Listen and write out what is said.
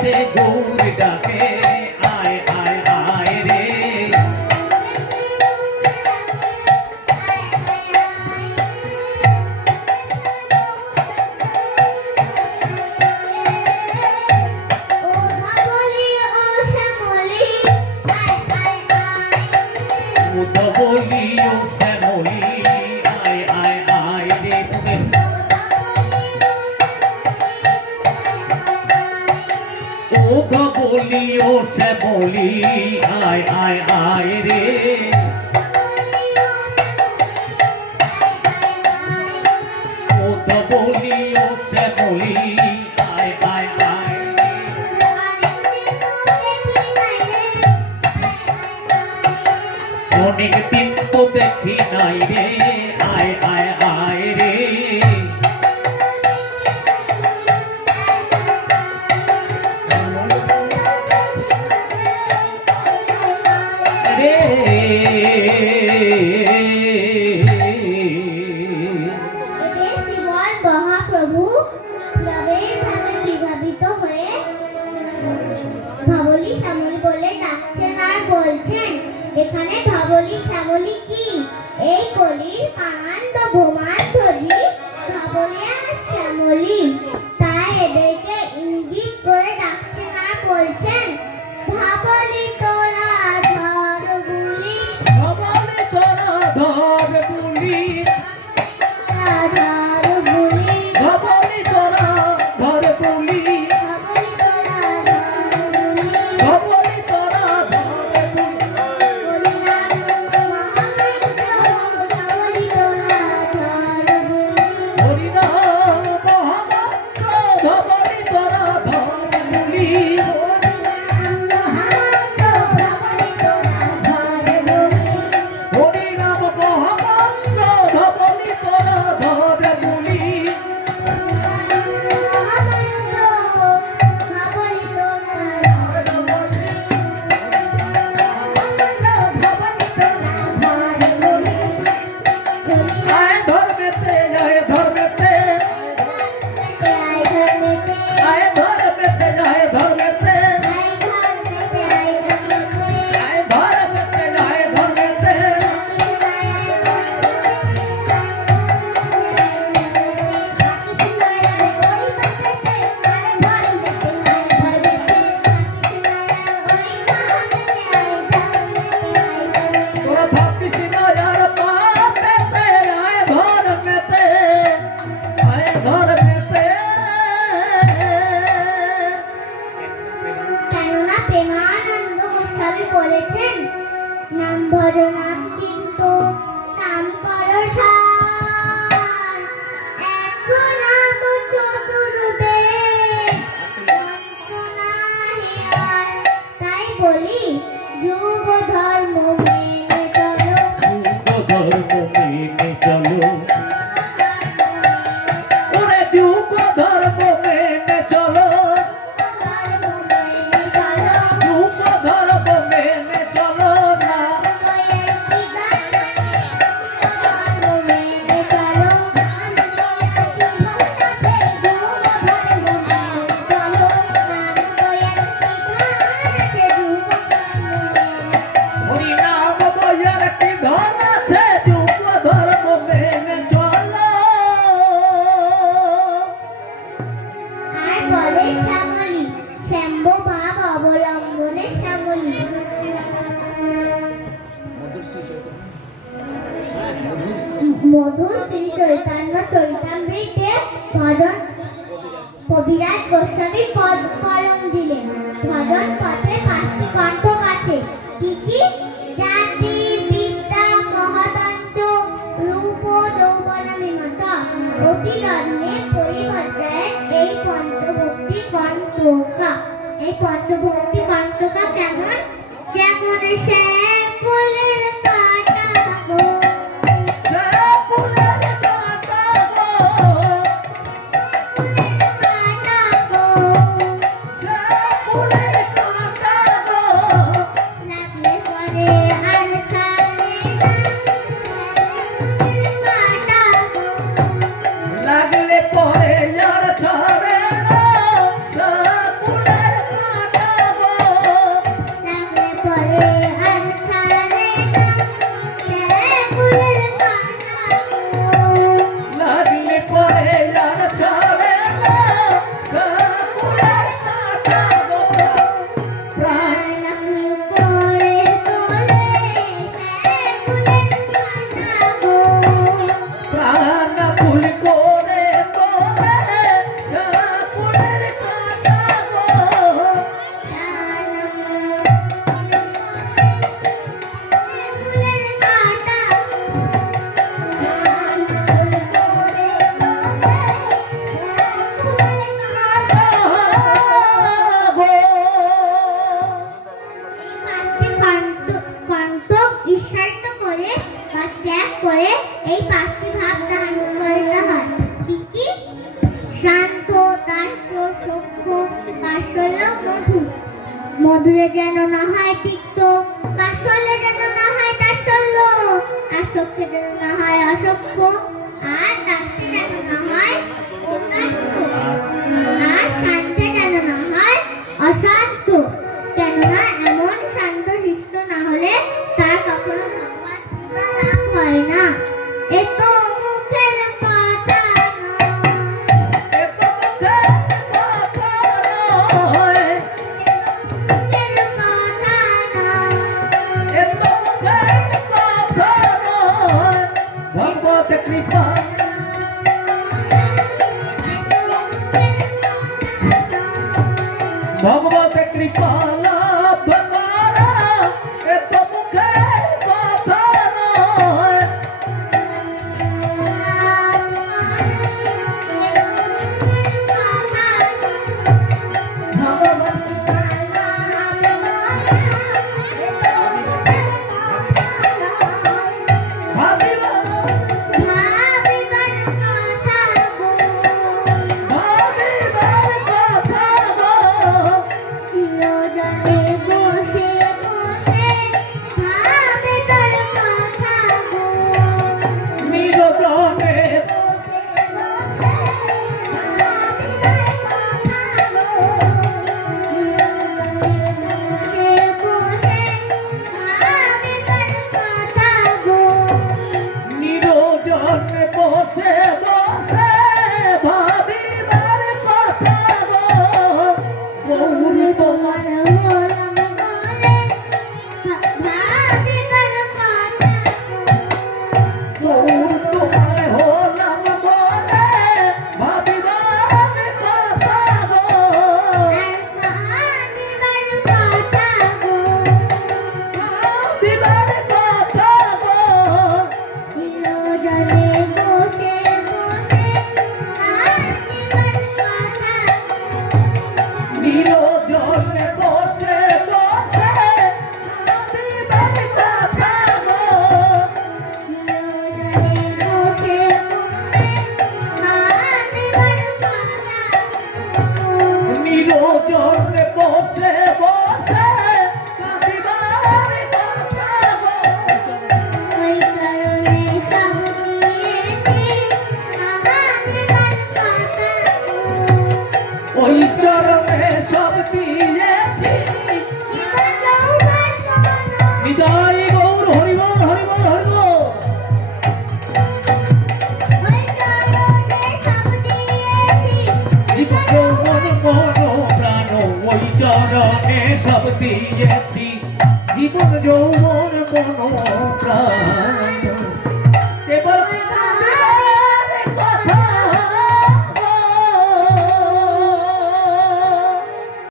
সে গৌর ডাকে আয় আয় আয় রে ধবলি ও শ্যামলি আয় আয় আয় রে ও ধবলি ও শ্যামলি আয় আয় আয় রে ও ধবলি ও শ্যামলি আয় আয় আয় অনেক দিন তো দেখি নাই রে আয় আয় আয় রে মহাপ্রভু প্রবেশভাবে বিভাবিত হয়ে ধবলি শ্যামলি বলে ডাকছেন আর বলছেন এখানে ধবলি শ্যামলি কি এই কলির কান্ত ভোমাধ্বজি ধবলি আর শ্যামলি তাই এদেরকে ইঙ্গিত করে ডাকছেন আর বলছেন ধবলি তোরা ধর বুলি ধবলি তোরা ধর বুলি ধর বুলি ধবলি তোরা ধর বুলি ধবলি তোরা ধর বুলি হরিনাম মহামন্ত্র ধবলি তোরা ধর বুলি হরিনাম মহামন্ত্র ধবলি তোরা ধর বুলি আয় ধর্মেতে যায় ধর্মেতে আয় ধর্মেতে যায় ধর্মেতে আয় ধর্মেতে যায় ধর্মেতে তোরা থাকিস নয়ার পাপেতে আয় ধর্মেতে আয় ধর্মেতে কেননা প্রেমানন্দ গোস্বামী বলেছেন নাম ভজ নাম চিন্তু নাম কর সার এক নাম চতুর্বেদ নাহি আর। তাই বলি যুগ ধর্ম মেনে চলো ধর্ম মেনে চলো ওরে যুগ ধর্ম মেনে চলো যুগ ধর্ম মেনে চলো না হরিনাম বইয়ের কি ধন আছে যুগ ধর্ম মেনে চলো আর বলে শ্যামলী শ্যাম্ব ভাব অবলম্বনে শ্যামলী মধুর শ্রী চৈতন্য চৈতামৃতে ভজন কবিরাজ গোস্বামী কলম দিলেন ভজন পথে 5টি কণ্ঠক আছে কি কি জাতি বিদ্যা মহাদঞ্চ রূপ যৌবন মীমাংস অতি ধর্মে পরিবর্তনে এই পঞ্চভক্তি কণ্ঠকা এই পঞ্চভক্তি কণ্ঠকা কেমন যেমন সে কুলের কাটা গো ফুলের কাঁটা গো কাটা গো ফুলের কাঁটা গো লাগলে পরে আর ছাড়ে না কাটা গো লাগলে পরে আর ছাড়ে না ফুলের মধুরে যেন না হয় তিক্ত, কাশলে যেন না হয় তাৎসল্য, আর সখ্যে যেন না হয় অসখ্য, আর দাসে যেন না হয় অদাস্য, আর শান্তে যেন না হয় অশান্ত। কেননা এমন শান্ত শিষ্ট না হলে তার কখনো ভগবত কৃপা লাভ হয় না। এ তো মুখের কথা নয়, এ তো মুখের কথা নয়, মুখের কথা নয়, এ তো মুখের কথা নয়, ভগবত কৃপা ভগবত কৃপা লাভ করা, এ তো মুখের কথা নয়। ভাবিবা ভাবিবার কথা গো, ভাবিবার কথা গো, প্রিয়জনে বসে বসে ভাবিবার কথা গো, নিরজনে বসে বসে ভাবিবার কথা গো, প্রিয়জনে বসে বসে ভাবিবার কথা গো। নিরজনে বসে বসে ভাবিবার কথা গো, গৌর তোমার হলাম বলে ভাবিবার কথা গো। গৌর তোমার হলাম বলে ভাবিবার কথা গো, ভাবিবার কথা গো, ভাবিবার কথা গো, প্রিয়জনে বসে বসে ভাবিবার কথা গো, নিরজনে বসে বসে ভাবিবার কথা গো, প্রিয়জনে বসে বসে ভাবিবার কথা গো। নিরজনে বসে বসে ভাবিবার কথা গো। ওই কারণে সব দিয়েছি ভাবিবার কথা গো। ওই চরণে সব দিয়েছি, জীবন যৌবন কোনো নিতাই গৌর হরিবল হরিবল হরিবল। ওই চরণে সব দিয়েছি জীবন যৌবন মন প্রাণ, ওই চরণে সব দিয়েছি জীবন যৌবন মন প্রাণ।